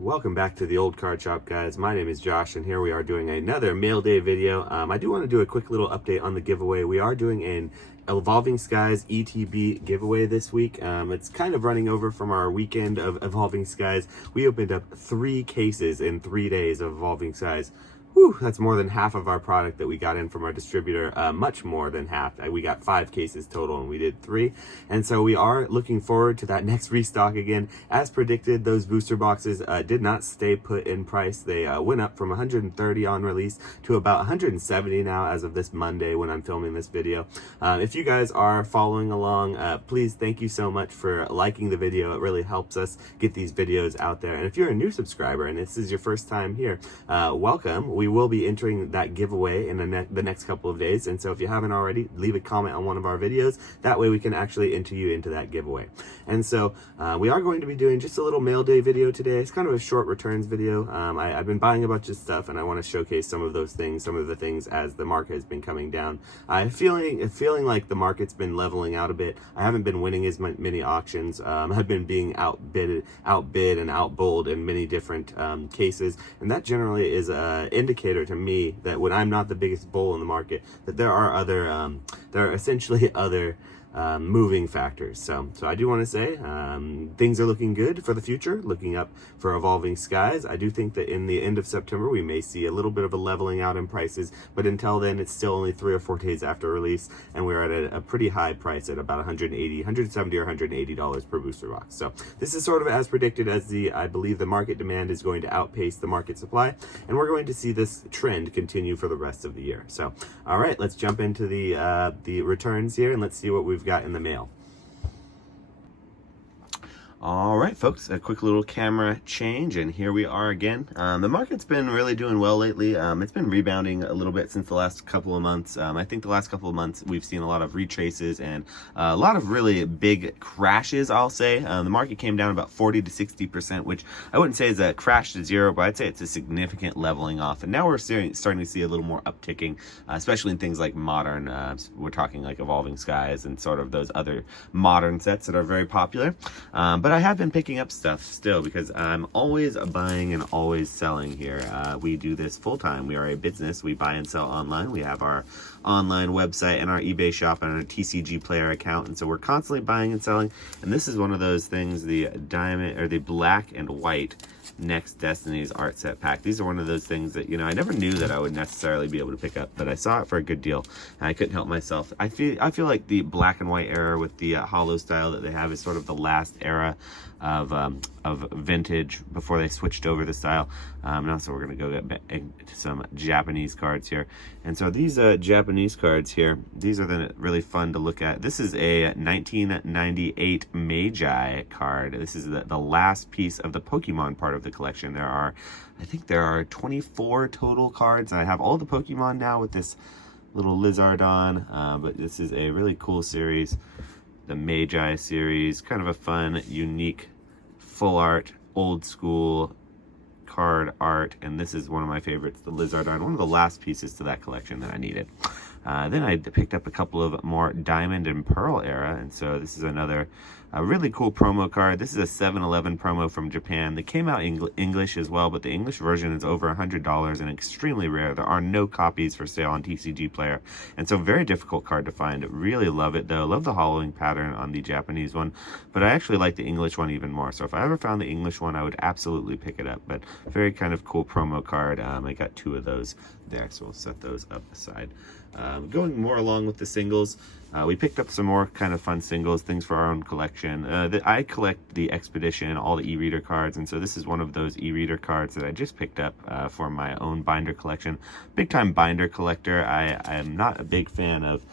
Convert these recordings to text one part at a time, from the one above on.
Welcome back to the old card shop, guys. My name is Josh, and here we are doing another mail day video. I do want to do a quick little update on the giveaway. We are doing an Evolving Skies ETB giveaway this week. It's kind of running over from our weekend of Evolving Skies. We opened up 3 cases in 3 days of Evolving Skies. Whew, that's more than half of our product that we got in from our distributor, much more than half. We got 5 cases total and we did 3. And so we are looking forward to that next restock again. As predicted, those booster boxes did not stay put in price. They went up from 130 on release to about 170 now as of this Monday when I'm filming this video. If you guys are following along, please, thank you so much for liking the video. It really helps us get these videos out there. And if you're a new subscriber and this is your first time here, welcome. We will be entering that giveaway in the next couple of days, and so if you haven't already, leave a comment on one of our videos. That way we can actually enter you into that giveaway. And so we are going to be doing just a little mail day video today. It's kind of a short returns video. I've been buying a bunch of stuff and I want to showcase some of those things, some of the things as the market has been coming down. I'm feeling like the market's been leveling out a bit. I haven't been winning as many auctions. I've been being outbid and outbowled in many different cases, and that generally is an indicator to me that when I'm not the biggest bull in the market, that there are essentially other moving factors. So I do want to say things are looking good for the future, looking up for Evolving Skies. I do think that in the end of September we may see a little bit of a leveling out in prices, but until then it's still only 3 or 4 days after release, and we're at a pretty high price at about $170 or $180 per booster box. So this is sort of as predicted, as I believe the market demand is going to outpace the market supply, and we're going to see this trend continue for the rest of the year. So all right, let's jump into the returns here and let's see what we've got in the mail. All right, folks, a quick little camera change, and here we are again. The market's been really doing well lately. It's been rebounding a little bit since the last couple of months. I think the last couple of months we've seen a lot of retraces and a lot of really big crashes, I'll say. The market came down about 40 to 60%, which I wouldn't say is a crash to zero, but I'd say it's a significant leveling off. And now we're starting to see a little more upticking, especially in things like modern. We're talking like Evolving Skies and sort of those other modern sets that are very popular. But I have been picking up stuff still because I'm always buying and always selling here. We do this full time. We are a business. We buy and sell online. We have our online website and our eBay shop and our TCG player account. And so we're constantly buying and selling. And this is one of those things, the diamond or the black and white Next Destinies art set pack. These are one of those things that, I never knew that I would necessarily be able to pick up, but I saw it for a good deal and I couldn't help myself. I feel like the black and white era with the hollow style that they have is sort of the last era of vintage before they switched over the style. Now, so we're going to go get some Japanese cards here. And so these Japanese cards here, these are really fun to look at. This is a 1998 Magi card. This is the last piece of the Pokemon part of the collection. I think there are 24 total cards. I have all the Pokemon now with this little Lizardon, but this is a really cool series. The Magi series, kind of a fun, unique, full art, old school card art, and this is one of my favorites, the Lizardon, one of the last pieces to that collection that I needed. Then I picked up a couple of more Diamond and Pearl era, and so this is another really cool promo card. This is a 7-Eleven promo from Japan. They came out English as well, but the English version is over $100 and extremely rare. There are no copies for sale on TCG Player, and so very difficult card to find. Really love it though. Love the hollowing pattern on the Japanese one, but I actually like the English one even more. So if I ever found the English one, I would absolutely pick it up. But very kind of cool promo card. I got 2 of those there, so we'll set those up aside. Going more along with the singles, we picked up some more kind of fun singles, things for our own collection. I collect the Expedition, all the e-reader cards, and so this is one of those e-reader cards that I just picked up for my own binder collection. Big time binder collector. I am not a big fan of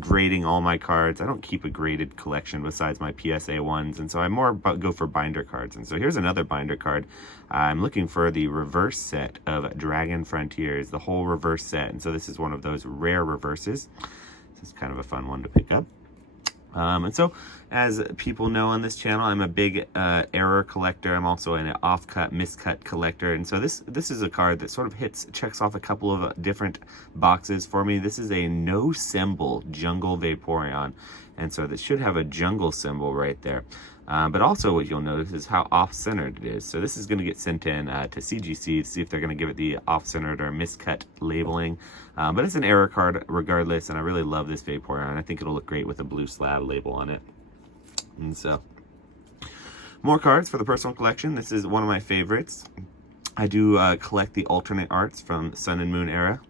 grading all my cards. I don't keep a graded collection besides my PSA ones, and so I more go for binder cards. And so here's another binder card. I'm looking for the reverse set of Dragon Frontiers, the whole reverse set, and so this is one of those rare reverses. This is kind of a fun one to pick up. And so, as people know on this channel, I'm a big error collector. I'm also an off-cut, miscut collector. And so this is a card that sort of checks off a couple of different boxes for me. This is a no symbol Jungle Vaporeon. And so this should have a jungle symbol right there. But also what you'll notice is how off-centered it is. So this is going to get sent in to CGC to see if they're going to give it the off-centered or miscut labeling. But it's an error card regardless, and I really love this Vaporeon. I think it'll look great with a blue slab label on it. And so, more cards for the personal collection. This is one of my favorites. I do collect the alternate arts from Sun and Moon era.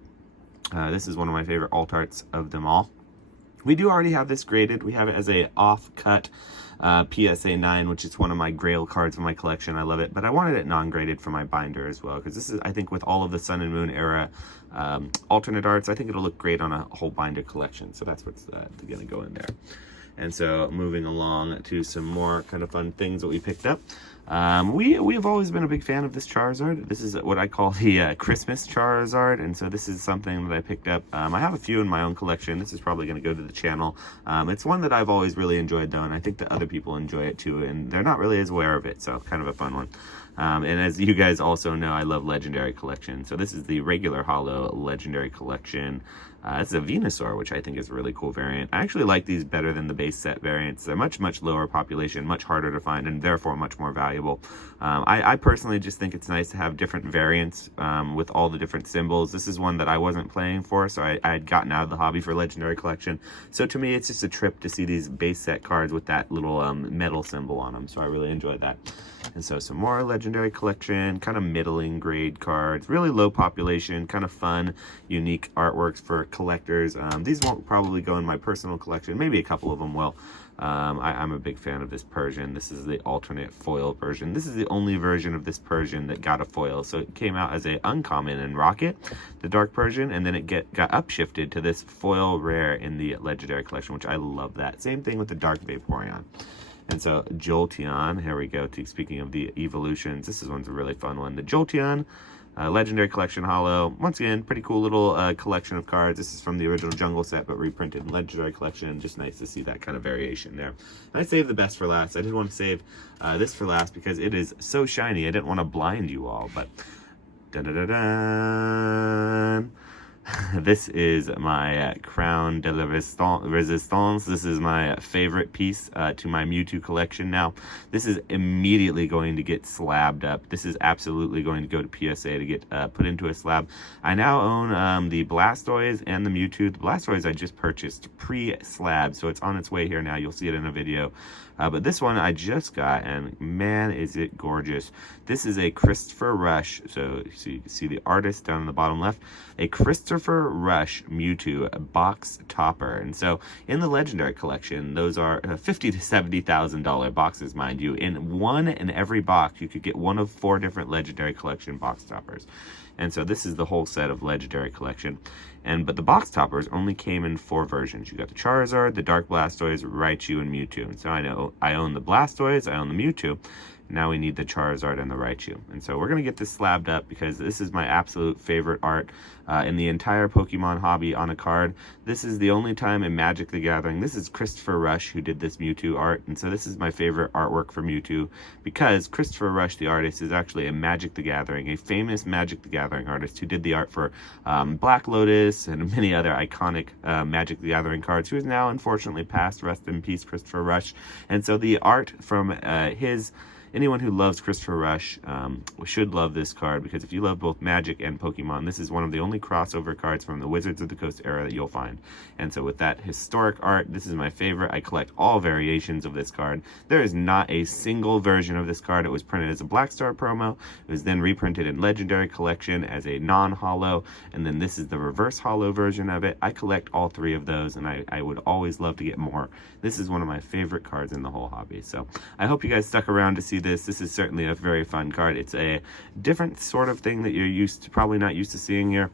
This is one of my favorite alt arts of them all. We do already have this graded. We have it as a off-cut PSA 9, which is one of my grail cards in my collection. I love it, but I wanted it non-graded for my binder as well, because this is, I think, with all of the Sun and Moon era alternate arts, I think it'll look great on a whole binder collection. So that's what's going to go in there. And so moving along to some more kind of fun things that we picked up. We've always been a big fan of this Charizard. This is what I call the Christmas Charizard, and so this is something that I picked up. I have a few in my own collection. This is probably going to go to the channel. It's one that I've always really enjoyed, though, and I think that other people enjoy it too, and they're not really as aware of it, so kind of a fun one. And as you guys also know, I love Legendary Collection. So this is the regular Holo Legendary Collection. It's a Venusaur, which I think is a really cool variant. I actually like these better than the base set variants. They're much lower population, much harder to find, and therefore much more valuable. I personally just think it's nice to have different variants with all the different symbols. This is one that I wasn't playing for, so I had gotten out of the hobby for Legendary Collection. So to me, it's just a trip to see these base set cards with that little metal symbol on them. So I really enjoyed that. And so some more Legendary Collection, kind of middling grade cards, really low population, kind of fun, unique artworks for collectors. These won't probably go in my personal collection. Maybe a couple of them will. I'm a big fan of this Persian. This is the alternate foil version. This is the only version of this Persian that got a foil. So it came out as a uncommon in Rocket, the Dark Persian, and then it got upshifted to this foil rare in the Legendary Collection, which I love that. Same thing with the Dark Vaporeon. And so Jolteon, here we go to speaking of the evolutions. This is one's a really fun one. The Jolteon Legendary Collection Holo. Once again, pretty cool little collection of cards. This is from the original Jungle set, but reprinted in Legendary Collection. Just nice to see that kind of variation there. And I saved the best for last. I did want to save this for last because it is so shiny. I didn't want to blind you all, but da-da-da-da. This is my Crown de la Resistance. This is my favorite piece to my Mewtwo collection now. This is immediately going to get slabbed up. This is absolutely going to go to PSA to get put into a slab. I now own the Blastoise and the Mewtwo. The Blastoise I just purchased pre-slab, so it's on its way here now. You'll see it in a video. But this one I just got, and man, is it gorgeous. This is a Christopher Rush. So you can see the artist down in the bottom left. A Christopher Rush Mewtwo box topper. And so in the Legendary Collection, those are $50,000 to $70,000 boxes, mind you. In one in every box, you could get one of 4 different Legendary Collection box toppers. And so this is the whole set of Legendary Collection. But the box toppers only came in 4 versions. You got the Charizard, the Dark Blastoise, Raichu, and Mewtwo. And so I know I own the Blastoise, I own the Mewtwo. Now we need the Charizard and the Raichu. And so we're going to get this slabbed up because this is my absolute favorite art in the entire Pokemon hobby on a card. This is the only time in Magic the Gathering. This is Christopher Rush who did this Mewtwo art. And so this is my favorite artwork for Mewtwo because Christopher Rush, the artist, is actually a Magic the Gathering, a famous Magic the Gathering artist who did the art for Black Lotus and many other iconic Magic the Gathering cards, who is now unfortunately passed. Rest in peace, Christopher Rush. And so the art from anyone who loves Christopher Rush should love this card, because if you love both Magic and Pokemon, this is one of the only crossover cards from the Wizards of the Coast era that you'll find. And so with that historic art, this is my favorite. I collect all variations of this card. There is not a single version of this card. It was printed as a Black Star promo. It was then reprinted in Legendary Collection as a non-holo, and then this is the reverse holo version of it. I collect all 3 of those, and I would always love to get more. This is one of my favorite cards in the whole hobby. So I hope you guys stuck around to see this. This is certainly a very fun card. It's a different sort of thing that you're probably not used to seeing here.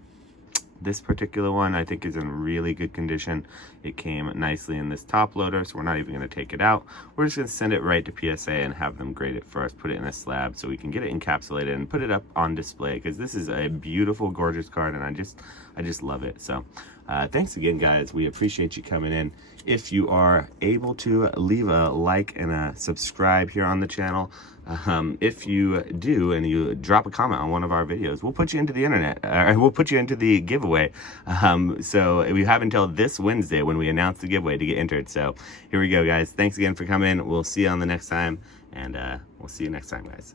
This particular one I think is in really good condition. It came nicely in this top loader, so we're not even going to take it out. We're just going to send it right to PSA and have them grade it for us, put it in a slab so we can get it encapsulated and put it up on display, because this is a beautiful, gorgeous card, and I just love it. So Thanks again, guys. We appreciate you coming in. If you are able to, leave a like and a subscribe here on the channel. If you do and you drop a comment on one of our videos, we'll put you into the internet, we'll put you into the giveaway. So we have until this Wednesday when we announce the giveaway to get entered. So here we go, guys. Thanks again for coming. We'll see you on the next time, and we'll see you next time, guys.